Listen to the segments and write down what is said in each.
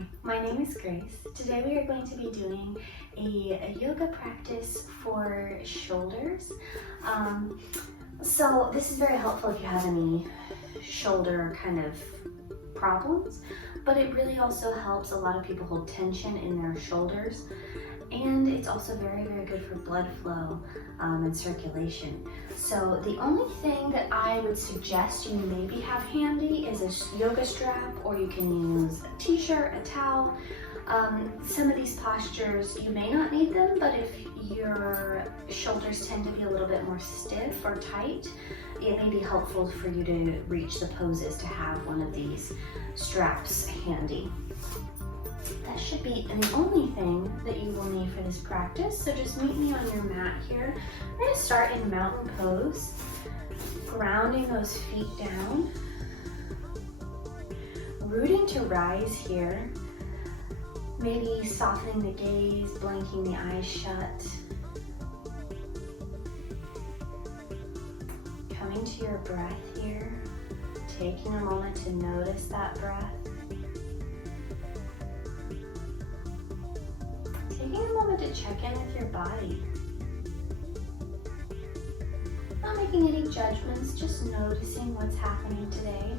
Hi, my name is Grace. Today we are going to be doing a yoga practice for shoulders. So this is very helpful if you have any shoulder kind of problems, but it really also helps a lot of people hold tension in their shoulders. And it's also very, very good for blood flow and circulation. So the only thing that I would suggest you maybe have handy is a yoga strap, or you can use a t-shirt, a towel. Some of these postures, you may not need them, but if your shoulders tend to be a little bit more stiff or tight, it may be helpful for you to reach the poses to have one of these straps handy. That should be the only thing that you will need for this practice. So just meet me on your mat here. We're going to start in mountain pose, grounding those feet down, rooting to rise here, maybe softening the gaze, blinking the eyes shut, coming to your breath here, taking a moment to notice that breath. Taking a moment to check in with your body. Not making any judgments, just noticing what's happening today.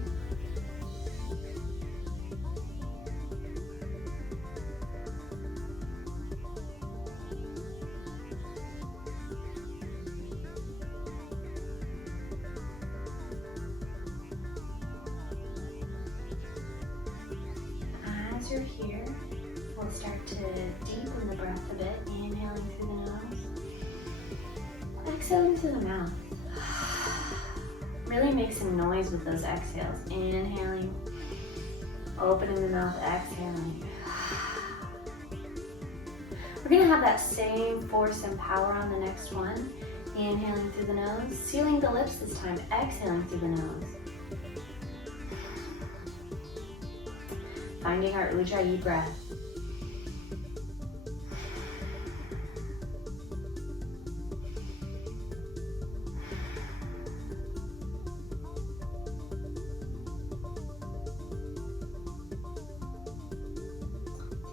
As you're here, we'll start to deepen the breath a bit, inhaling through the nose, exhaling through the mouth. Really make some noise with those exhales. Inhaling, opening the mouth, exhaling. We're gonna have that same force and power on the next one. Inhaling through the nose, sealing the lips this time, exhaling through the nose. Finding our Ujjayi breath.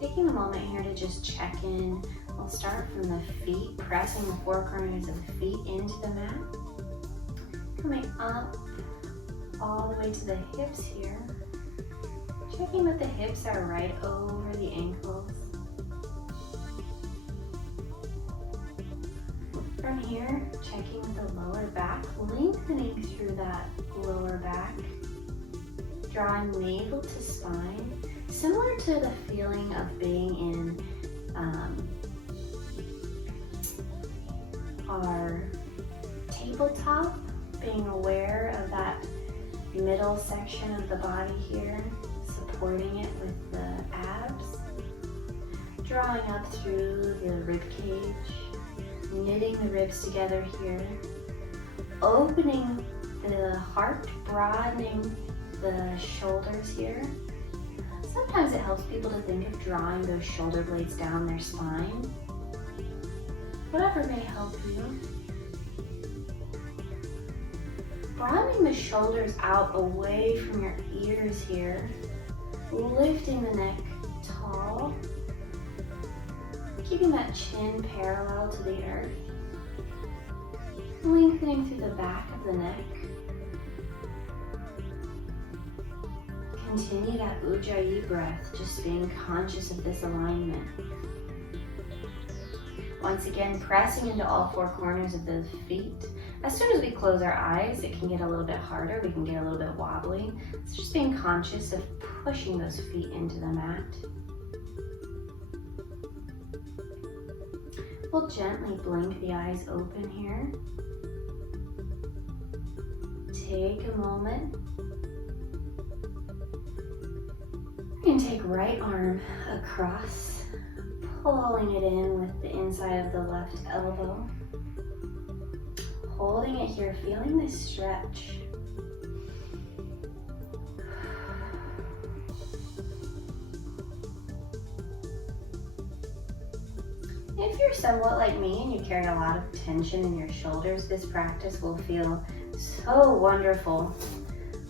Taking a moment here to just check in. We'll start from the feet, pressing the four corners of the feet into the mat. Coming up all the way to the hips here. Checking that the hips are right over the ankles. From here, checking the lower back, lengthening through that lower back. Drawing navel to spine. Similar to the feeling of being in our tabletop, being aware of that middle section of the body here, supporting it with the abs, drawing up through the rib cage, knitting the ribs together here, opening the heart, broadening the shoulders here. Sometimes it helps people to think of drawing those shoulder blades down their spine. Whatever may help you. Broadening the shoulders out away from your ears here. Lifting the neck tall. Keeping that chin parallel to the earth. Lengthening through the back of the neck. Continue that Ujjayi breath, just being conscious of this alignment. Once again, pressing into all four corners of the feet. As soon as we close our eyes, it can get a little bit harder. We can get a little bit wobbly. So just being conscious of pushing those feet into the mat. We'll gently blink the eyes open here. Take a moment. You can take right arm across, pulling it in with the inside of the left elbow. Holding it here, feeling this stretch. If you're somewhat like me and you carry a lot of tension in your shoulders, this practice will feel so wonderful.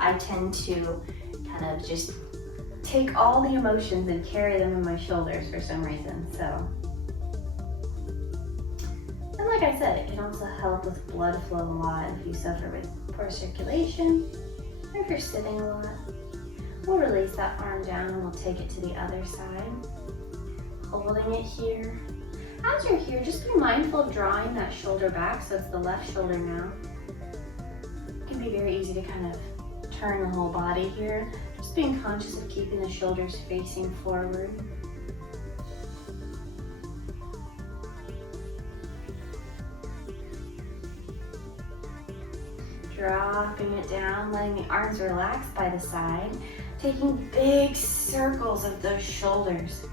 I tend to kind of just take all the emotions and carry them in my shoulders for some reason, so. And like I said, it can also help with blood flow a lot if you suffer with poor circulation, or if you're sitting a lot. We'll release that arm down and we'll take it to the other side, holding it here. As you're here, just be mindful of drawing that shoulder back, so it's the left shoulder now. It can be very easy to kind of turn the whole body here. Just being conscious of keeping the shoulders facing forward. Dropping it down, letting the arms relax by the side, taking big circles of those shoulders.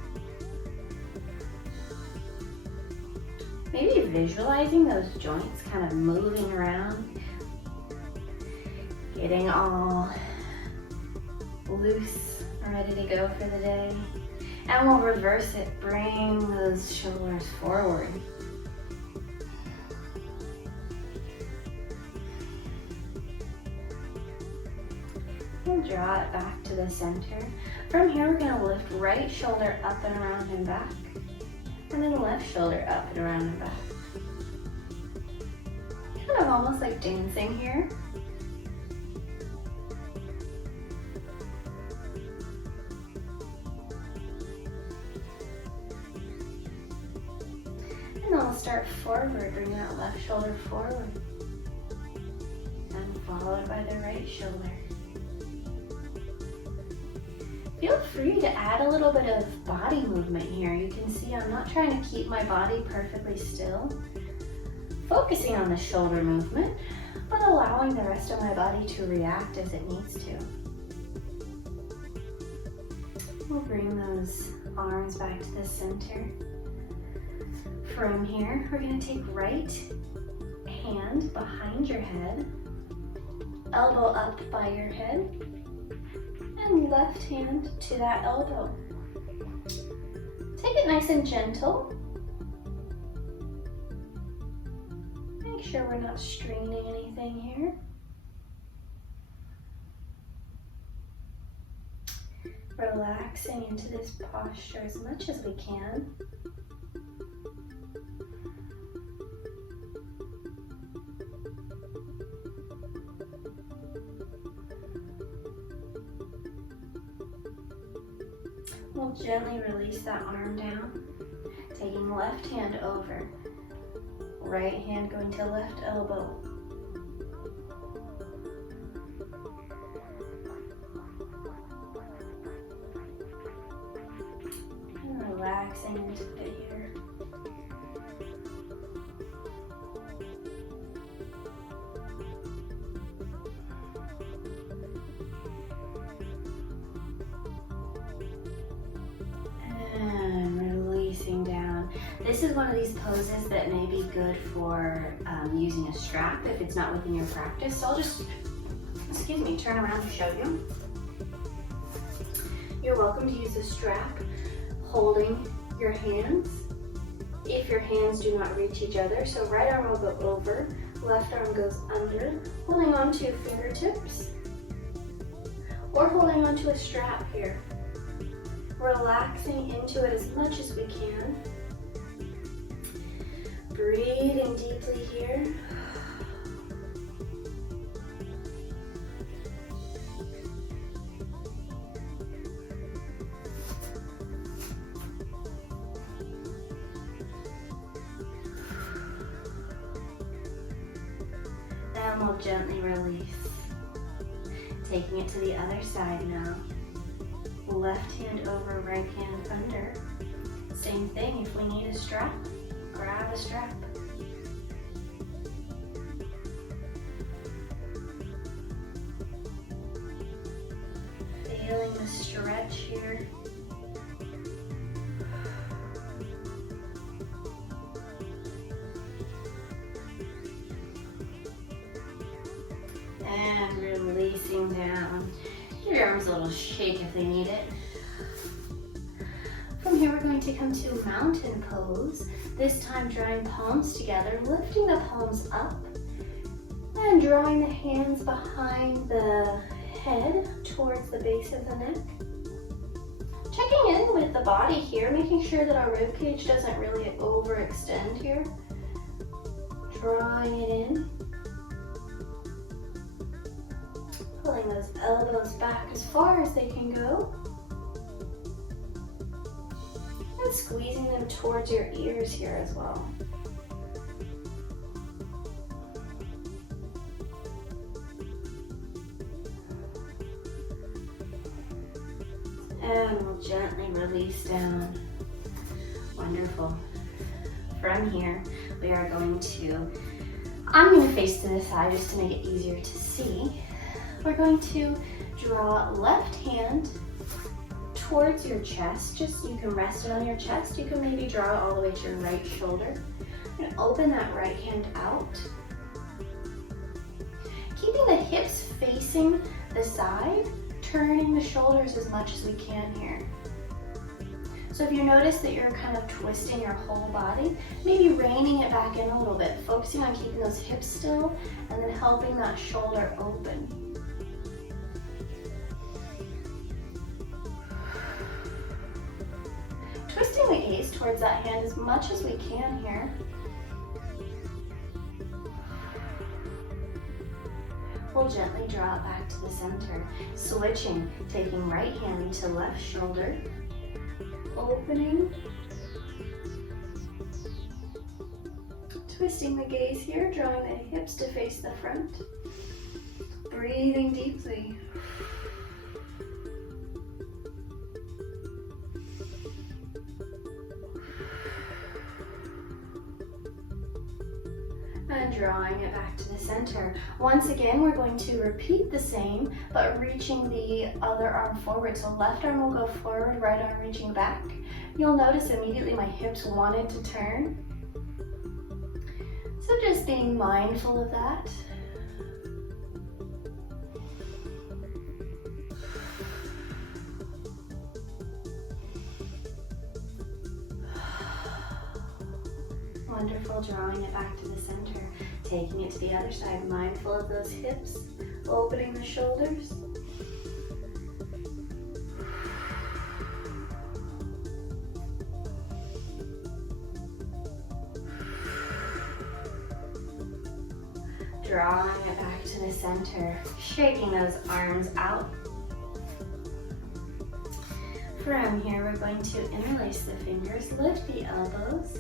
Maybe visualizing those joints kind of moving around, getting all loose, ready to go for the day. And we'll reverse it, bring those shoulders forward. And draw it back to the center. From here, we're gonna lift right shoulder up and around and back. And then left shoulder up and around and back. Kind of almost like dancing here. And then we'll start forward, bring that left shoulder forward. And followed by the right shoulder. Feel free to add a little bit of body movement here. You can see I'm not trying to keep my body perfectly still, focusing on the shoulder movement, but allowing the rest of my body to react as it needs to. We'll bring those arms back to the center. From here, we're going to take right hand behind your head, elbow up by your head, and left hand to that elbow. Take it nice and gentle. Make sure we're not straining anything here. Relaxing into this posture as much as we can. We'll gently release that arm down, taking left hand over, right hand going to left elbow. And relaxing into it here. Down. This is one of these poses that may be good for using a strap if it's not within your practice. So I'll just, turn around to show you. You're welcome to use a strap holding your hands if your hands do not reach each other. So right arm will go over, left arm goes under, holding on to your fingertips or holding onto a strap here. Relaxing into it as much as we can. Breathing deeply here. And we'll gently release. Taking it to the other side now. Left hand over, right hand under. Same thing, if we need a strap, grab a strap. Feeling the stretch here. And releasing down. Give your arms a little shake if they need it. From here, we're going to come to mountain pose. This time, drawing palms together, lifting the palms up, and drawing the hands behind the head towards the base of the neck. with the body here, making sure that our rib cage doesn't really overextend here. Drawing it in. Pulling those elbows back as far as they can go. And squeezing them towards your ears here as well. And we'll gently release down. Wonderful. From here, we are going to, I'm going to face to the side just to make it easier to see. We're going to draw left hand towards your chest. Just, you can rest it on your chest. You can maybe draw it all the way to your right shoulder. And open that right hand out. Keeping the hips facing the side, turning the shoulders as much as we can here. So if you notice that you're kind of twisting your whole body, maybe reining it back in a little bit, focusing on keeping those hips still and then helping that shoulder open. Twisting the gaze towards that hand as much as we can here. We'll gently draw it back to the center. Switching, taking right hand to left shoulder. Opening. Twisting the gaze here, drawing the hips to face the front. Breathing deeply. And drawing it back to the center. Once again, we're going to repeat the same, but reaching the other arm forward. So left arm will go forward, right arm reaching back. You'll notice immediately my hips wanted to turn. So just being mindful of that. Wonderful, drawing it back to the center, taking it to the other side, mindful of those hips, opening the shoulders. Drawing it back to the center, shaking those arms out. From here, we're going to interlace the fingers, lift the elbows.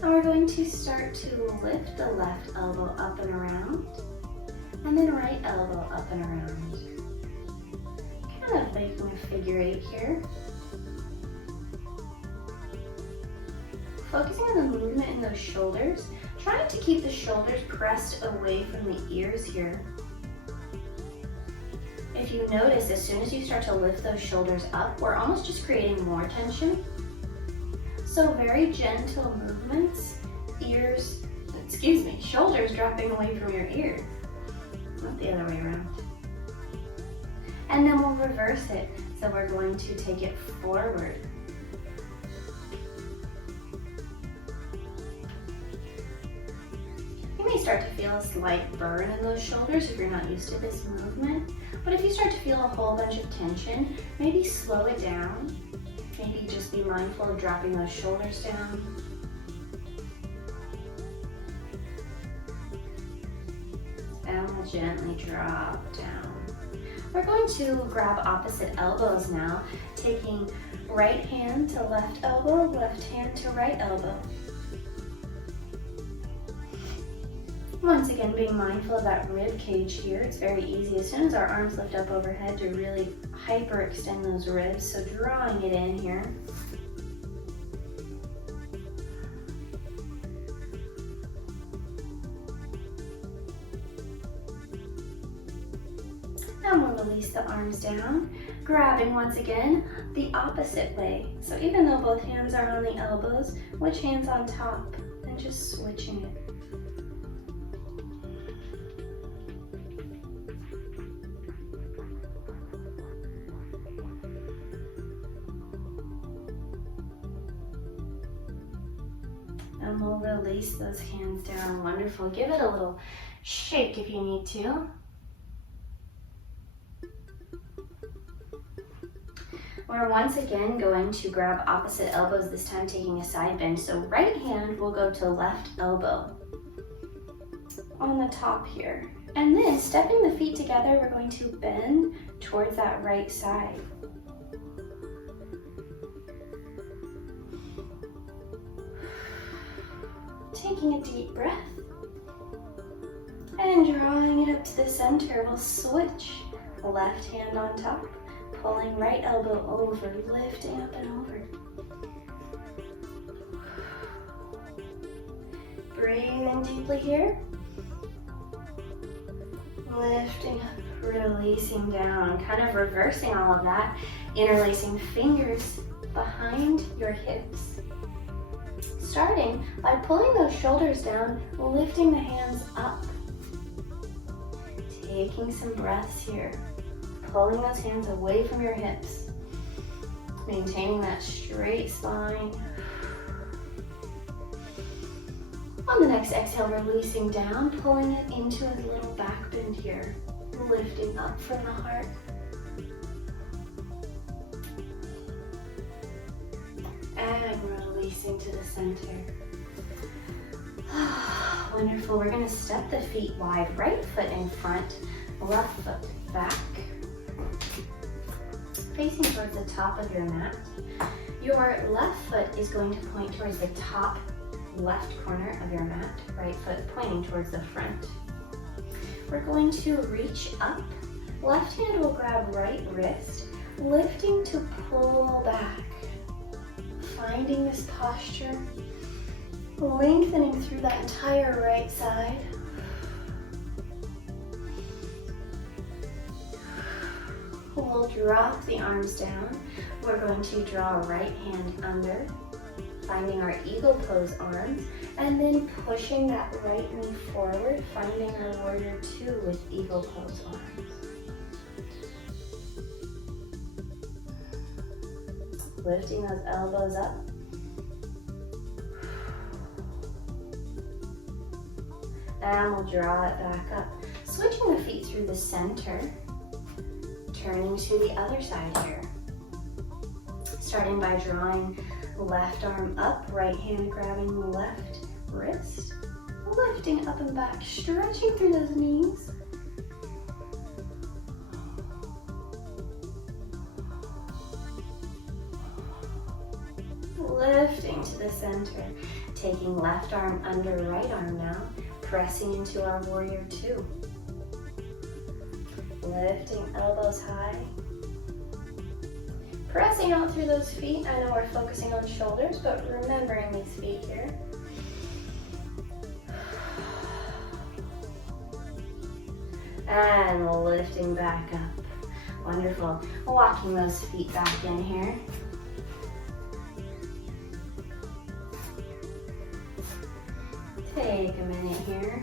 And we're going to start to lift the left elbow up and around, and then right elbow up and around. Kind of making a figure 8 here. Focusing on the movement in those shoulders, trying to keep the shoulders pressed away from the ears here. If you notice, as soon as you start to lift those shoulders up, we're almost just creating more tension. So very gentle movements, shoulders dropping away from your ear, not the other way around. And then we'll reverse it. So we're going to take it forward. You may start to feel a slight burn in those shoulders if you're not used to this movement. But if you start to feel a whole bunch of tension, maybe slow it down. Maybe just be mindful of dropping those shoulders down. And we'll gently drop down. We're going to grab opposite elbows now, taking right hand to left elbow, left hand to right elbow. Once again, being mindful of that rib cage here. It's very easy as soon as our arms lift up overhead to really hyperextend those ribs. So drawing it in here. And we'll release the arms down, grabbing once again the opposite way. So even though both hands are on the elbows, which hand's on top? And just switching it. And we'll release those hands down. Wonderful. Give it a little shake if you need to. We're We're once again going to grab opposite elbows, this time taking a side bend. So right hand will go to left elbow on the top here. And then stepping the feet together, we're going to bend towards that right side. Taking a deep breath. And drawing it up to the center, we'll switch. Left hand on top, pulling right elbow over, lifting up and over. Breathing deeply here. Lifting up, releasing down, kind of reversing all of that, interlacing fingers behind your hips. Starting by pulling those shoulders down, lifting the hands up. Taking some breaths here. Pulling those hands away from your hips. Maintaining that straight spine. On the next exhale, releasing down, pulling it into a little back bend here. Lifting up from the heart. And releasing to the center. Wonderful. We're going to step the feet wide. Right foot in front, left foot back. Facing towards the top of your mat. Your left foot is going to point towards the top left corner of your mat. Right foot pointing towards the front. We're going to reach up. Left hand will grab right wrist, lifting to pull back. Finding this posture. Lengthening through that entire right side. We'll drop the arms down. We're going to draw right hand under, finding our eagle pose arms, and then pushing that right knee forward, finding our warrior two with eagle pose arms. Lifting those elbows up. And we'll draw it back up. Switching the feet through the center. Turning to the other side here. Starting by drawing left arm up, right hand grabbing left wrist. Lifting up and back, stretching through those knees. Lifting to the center. Taking left arm under right arm now. Pressing into our warrior two. Lifting elbows high. Pressing out through those feet. I know we're focusing on shoulders, but remembering these feet here. And lifting back up. Wonderful. Walking those feet back in here. Take a minute here.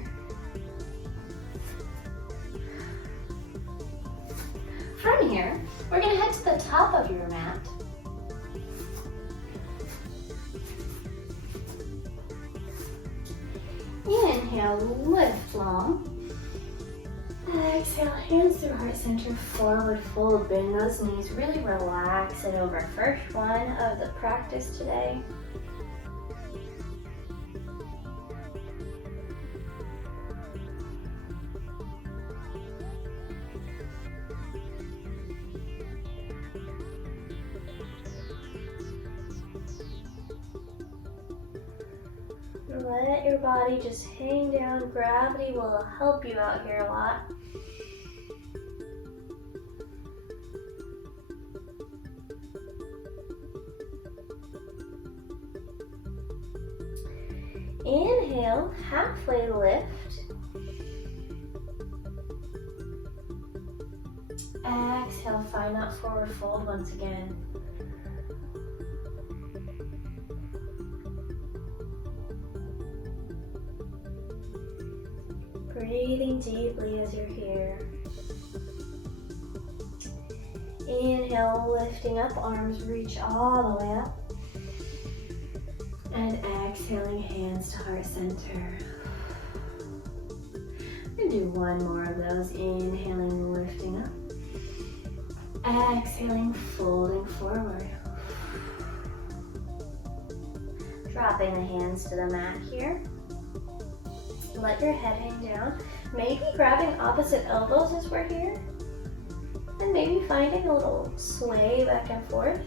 From here, we're going to head to the top of your mat. Inhale, lift long. Exhale, hands through heart center, forward fold. Bend those knees, really relax it over. First one of the practice today. Let your body just hang down. Gravity will help you out here a lot. Inhale, halfway lift. Exhale, find that forward fold once again. Breathing deeply as you're here. Inhale, lifting up, arms reach all the way up. And exhaling, hands to heart center. We're going to do one more of those. Inhaling, lifting up. Exhaling, folding forward. Dropping the hands to the mat here. Let your head hang down. Maybe grabbing opposite elbows as we're here. And maybe finding a little sway back and forth.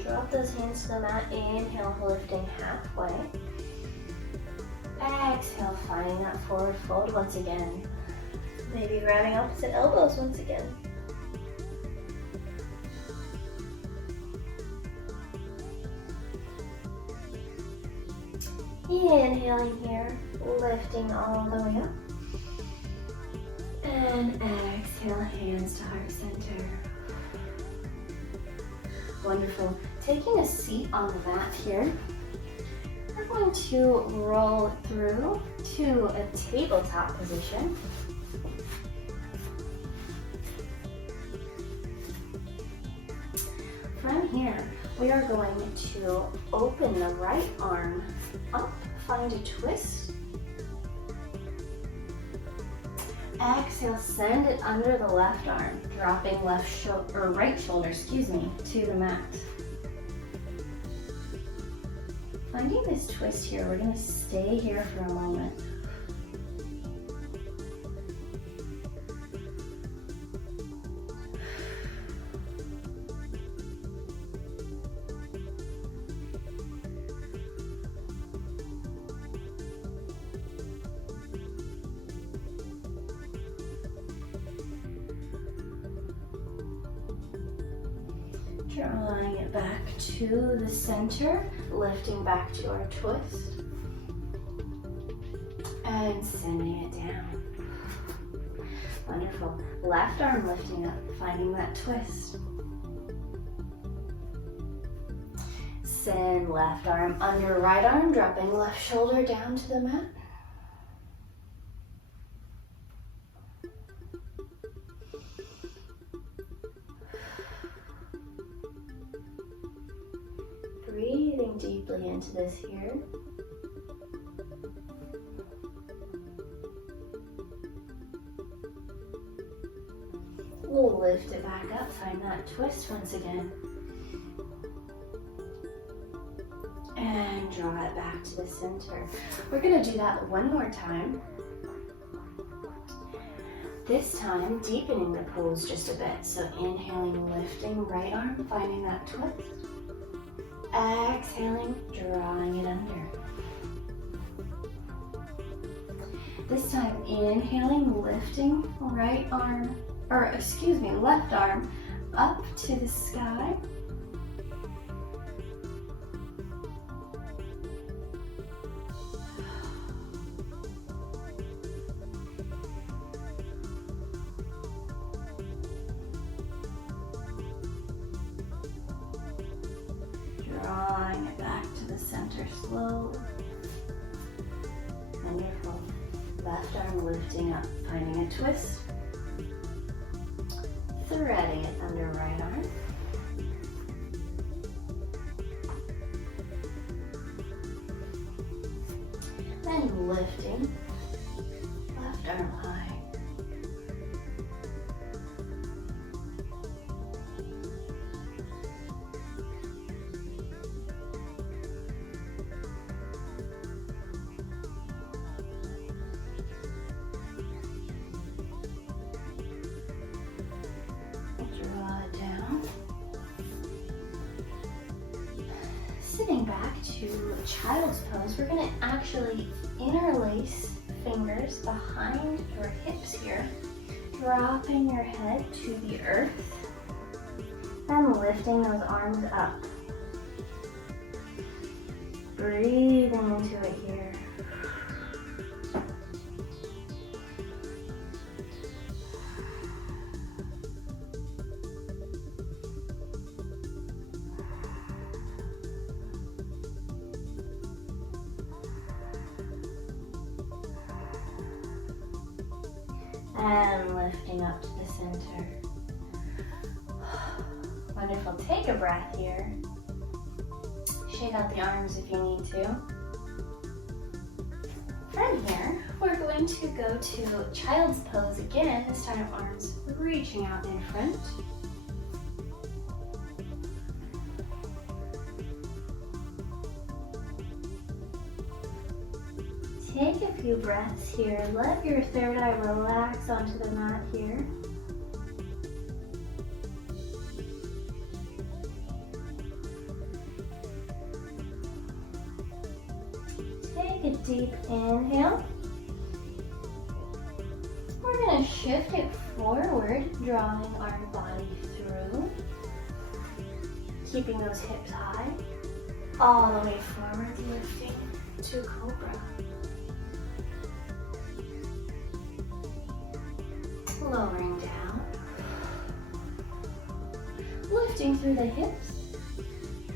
Drop those hands to the mat. Inhale, lifting halfway. Exhale, finding that forward fold once again. Maybe grabbing opposite elbows once again. Inhaling here, lifting all the way up. And exhale, hands to heart center. Wonderful. Taking a seat on the mat here, we're going to roll through to a tabletop position. From here, we are going to open the right arm up, find a twist. Exhale, send it under the left arm, dropping right shoulder, to the mat. Finding this twist here, we're going to stay here for a moment. Drawing it back to the center, lifting back to our twist, and sending it down. Wonderful. Left arm lifting up, finding that twist. Send left arm under right arm, dropping left shoulder down to the mat. Breathing deeply into this here. We'll lift it back up, find that twist once again. And draw it back to the center. We're going to do that one more time. This time, deepening the pose just a bit. So inhaling, lifting, right arm, finding that twist. Exhaling, drawing it under. This time, inhaling, lifting, left arm up to the sky. Drawing it back to the center slowly. Wonderful. Left arm lifting up, finding a twist. Threading it under right arm. Then lifting, left arm high. Sitting back to child's pose, we're going to actually interlace fingers behind your hips here, dropping your head to the earth, and lifting those arms up. Breathing into it here. And lifting up to the center. Take a breath here. Shake out the arms if you need to. From here, we're going to go to child's pose again, this time arms reaching out in front. Take a few breaths here. Let your third eye relax onto the mat here. Take a deep inhale. We're going to shift it forward, drawing our body through. Keeping those hips high. All the way forward, lifting to cobra. Lowering down. Lifting through the hips.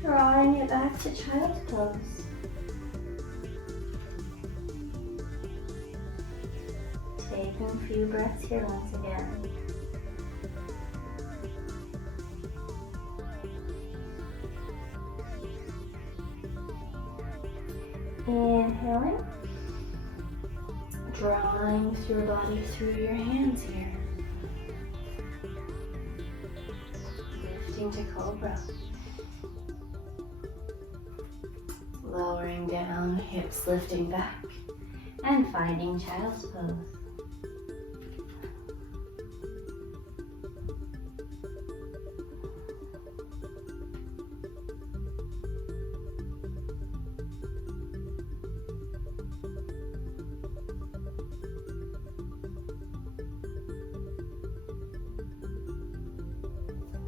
Drawing it back to child's pose. Taking a few breaths here once again. Inhaling. Drawing through your body through your hands here. Lifting to cobra. Lowering down, hips lifting back, and finding child's pose.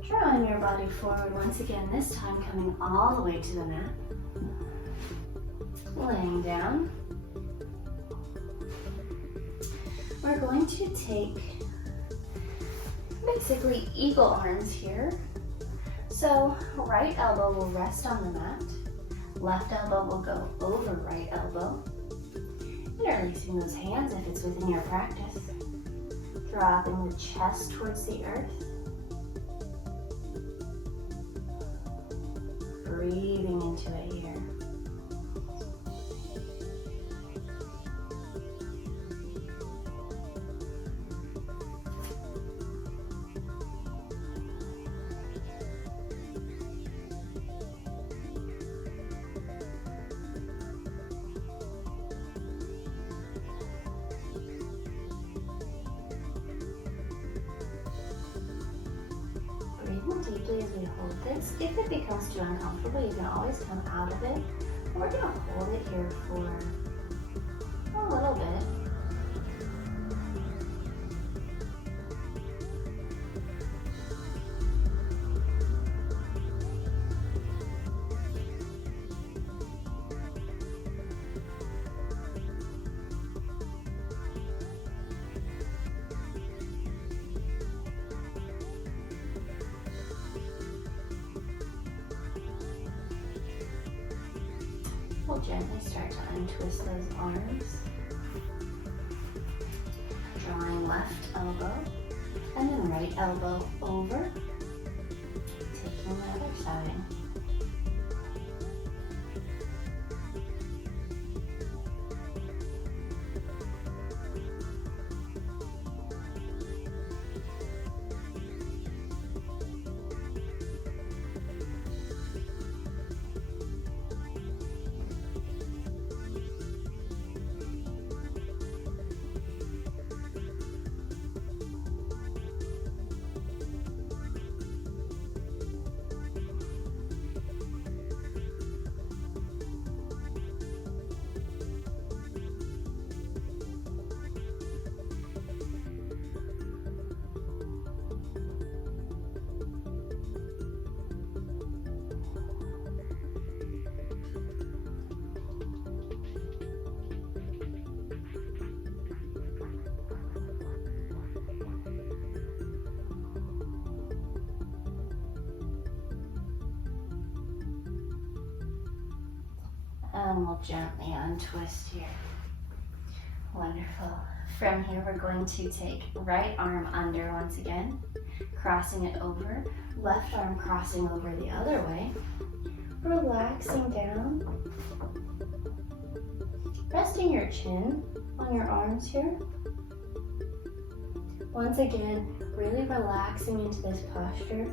Drawing your body forward once again, this time coming all the way to the mat. Laying down. We're going to take basically eagle arms here. So right elbow will rest on the mat. Left elbow will go over right elbow. Interlacing those hands if it's within your practice. Dropping the chest towards the earth. Breathing into it here. Deeply as we hold this. If it becomes too uncomfortable, you can always come out of it. We're going to hold it here for a little bit. We'll gently start to untwist those arms. Drawing left elbow and then right elbow over. Taking the other side. And we'll gently untwist here. Wonderful. From here, we're going to take right arm under once again, crossing it over, left arm crossing over the other way, relaxing down, resting your chin on your arms here. Once again, really relaxing into this posture.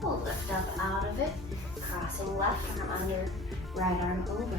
We'll lift up out of it, crossing left arm under, right arm over.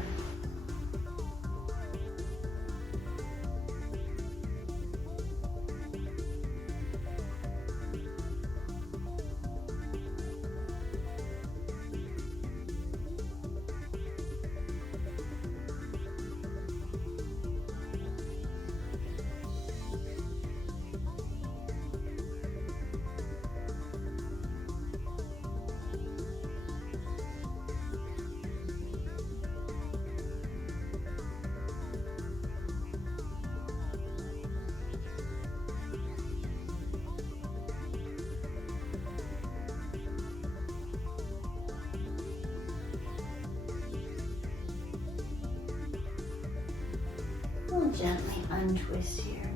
We'll gently untwist here,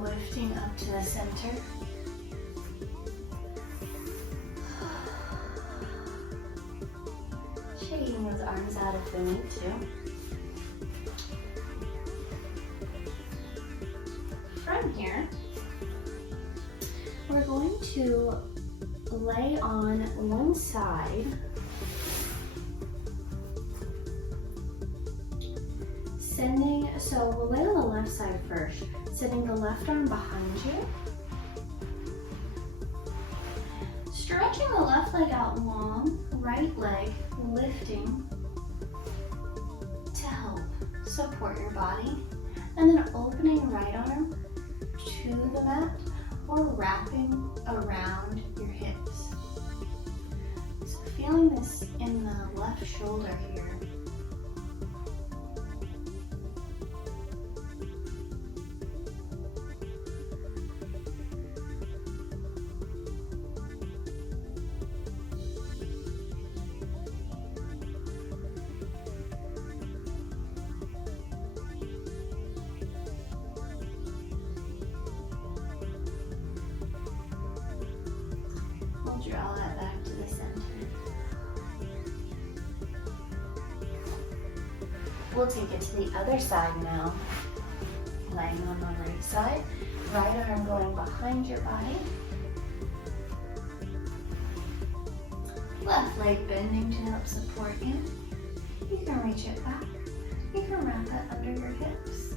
lifting up to the center. Shaking those arms out if we need to. From here, we're going to lay on one side, so we'll lay on the left side first, sending the left arm behind you, stretching the left leg out long, right leg lifting to help support your body, and then opening right arm to the mat or wrapping around your hips. So feeling this in the left shoulder here. Draw that back to the center. We'll take it to the other side now. Laying on the right side, right arm going behind your body. Left leg bending to help support you. You can reach it back. You can wrap it under your hips.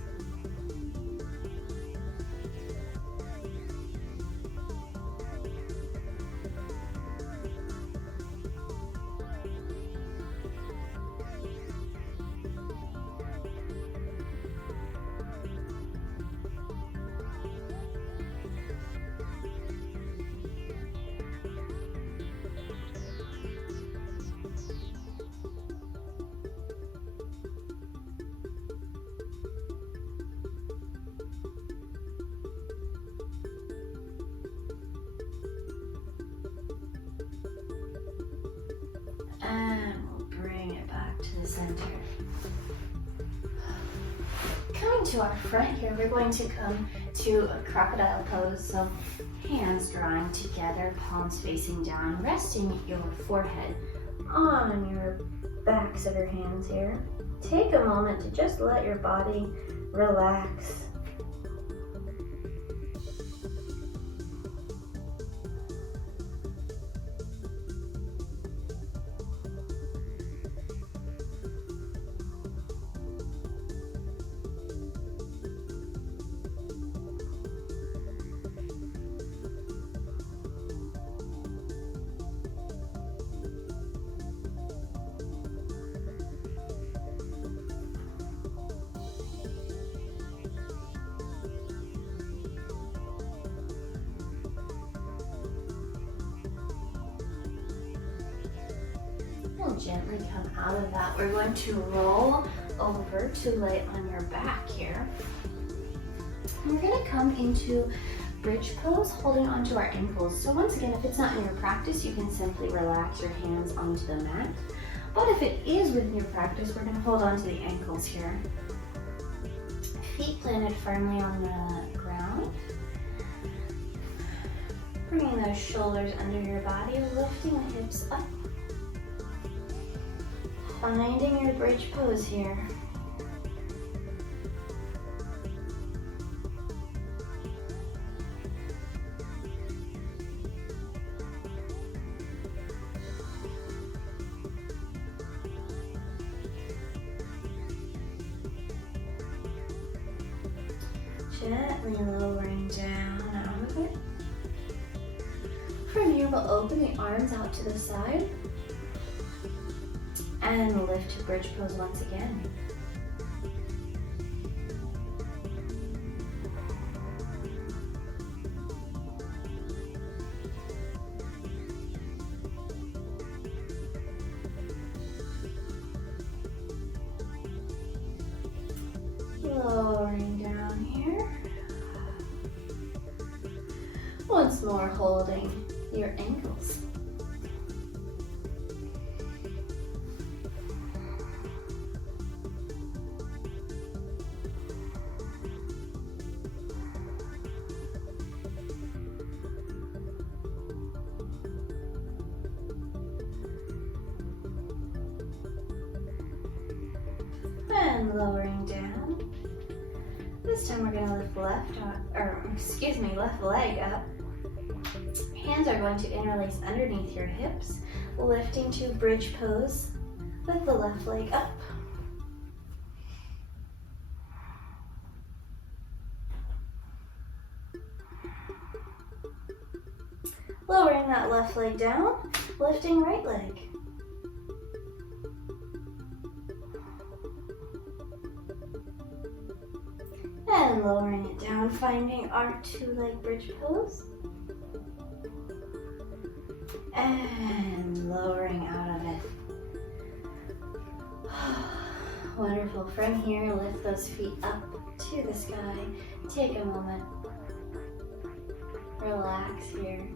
And we'll bring it back to the center. Coming to our front here, we're going to come to a crocodile pose. So hands drawing together, palms facing down, resting your forehead on your backs of your hands here. Take a moment to just let your body relax. gently come out of that, we're going to roll over to lay on your back here. We're going to come into bridge pose, holding onto our ankles. So once again, if it's not in your practice, you can simply relax your hands onto the mat. But if it is within your practice, we're going to hold onto the ankles here. Feet planted firmly on the ground. Bringing those shoulders under your body, lifting the hips up. Finding your bridge pose here. Gently lowering down out of it. From here, we'll open the arms out to the side and lift to bridge pose once again. Lowering down here. Once more, holding your ankles. And lowering down. This time we're going to lift left leg up. Hands are going to interlace underneath your hips, lifting to bridge pose with the left leg up. Lowering that left leg down, lifting right leg. And lowering it down, finding our two-leg bridge pose. And lowering out of it. Wonderful. From here, lift those feet up to the sky. Take a moment. Relax here.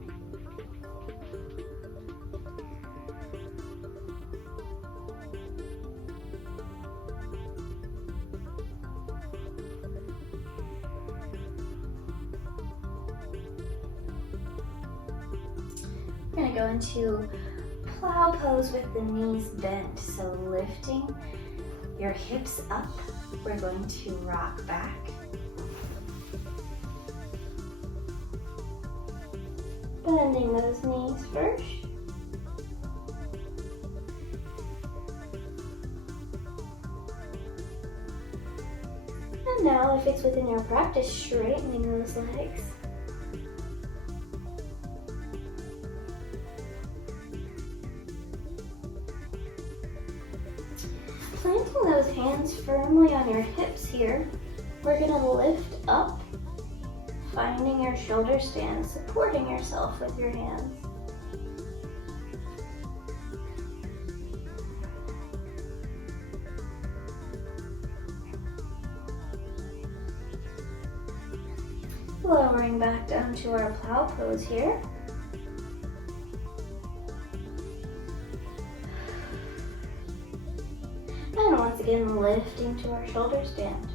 We're going to go into plow pose with the knees bent. So lifting your hips up, we're going to rock back. Bending those knees first. And now, if it's within your practice, straightening those legs. Planting those hands firmly on your hips here, we're going to lift up, finding your shoulder stand, supporting yourself with your hands. Lowering back down to our plow pose here. And once again, lifting to our shoulder stand.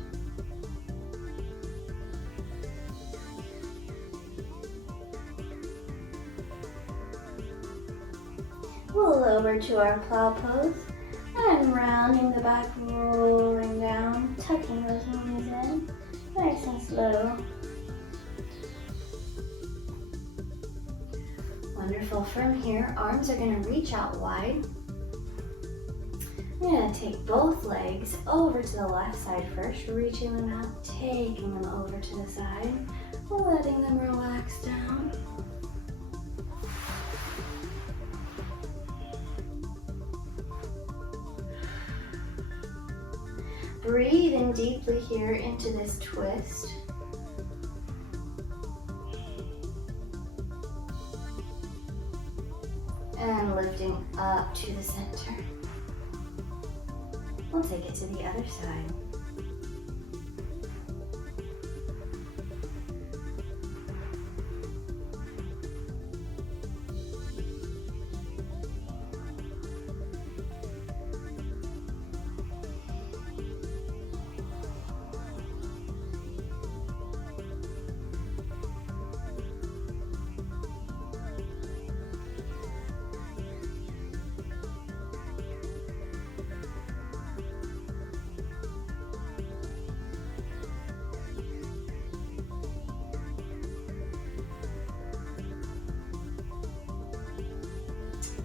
We'll lower to our plow pose and rounding the back, rolling down, tucking those knees in, nice and slow. Wonderful. From here, arms are going to reach out wide. I'm going to take both legs over to the left side first, reaching them out, taking them over to the side, letting them relax down. Breathing deeply here into this twist. And lifting up to the center. We'll take it to the other side.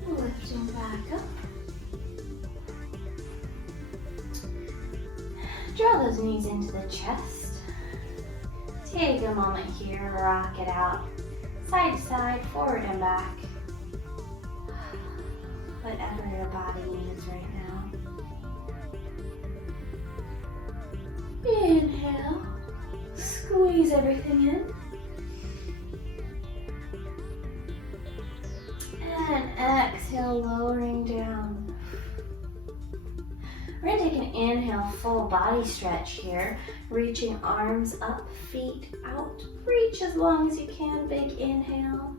Lifting back up. Draw those knees into the chest. Take a moment here to rock it out. Side to side, forward and back. Whatever your body needs right now. Inhale. Squeeze everything in. And exhale, lowering down. We're going to take an inhale, full body stretch here. Reaching arms up, feet out. Reach as long as you can, big inhale.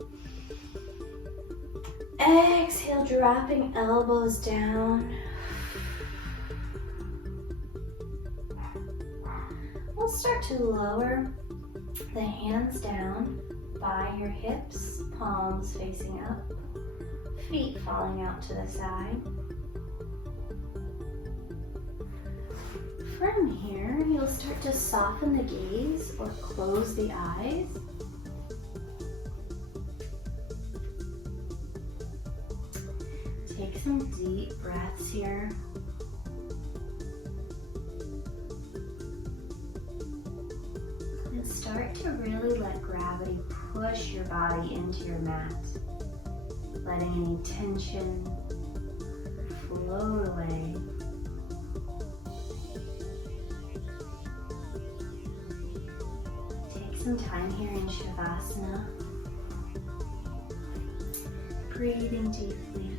Exhale, dropping elbows down. We'll start to lower the hands down by your hips, palms facing up. Feet falling out to the side. From here, you'll start to soften the gaze or close the eyes. Take some deep breaths here. And start to really let gravity push your body into your mat. Letting any tension float away. Take some time here in Shavasana. Breathing deeply.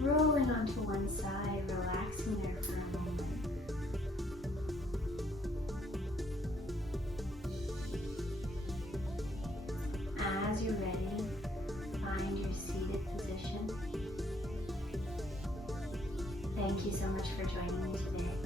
rolling onto one side, relaxing there for a moment. As you're ready, find your seated position. Thank you so much for joining me today.